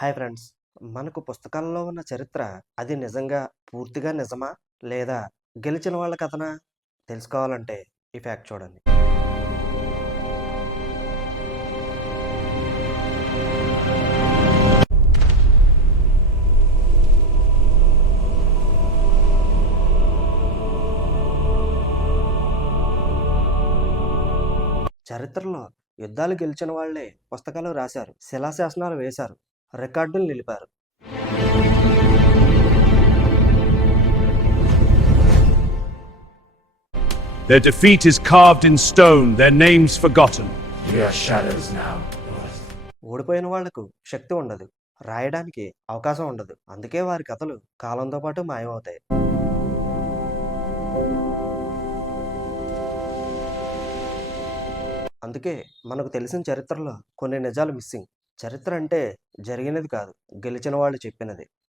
Hi friends. మనకు పుస్తకాల్లో ఉన్న చరిత్ర అది నిజంగా పూర్తిగా నిజమా? లేదా గెలిచిన వాళ్ళ కథనా? తెలుసుకోవాలంటే ఈ ఫ్యాక్ట్ చూడండి. చరిత్రలో యుద్ధాలు గెలిచిన వాళ్ళే పుస్తకాలు రాశారు, శిలాశాసనాలు వేశారు, రికార్డులు నిలిపారు. Their defeat is carved in stone, their names forgotten. We are shadows now. ఓడిపోయిన వాళ్లకు శక్తి ఉండదు, రాయడానికి అవకాశం ఉండదు. అందుకే వారి కథలు కాలంతో పాటు మాయమవుతాయి. అందుకే మనకు తెలిసిన చరిత్రలో కొన్ని నిజాలు మిస్సింగ్. చరిత్ర అంటే జరిగినది కాదు, గెలిచిన వాళ్ళు చెప్పినది.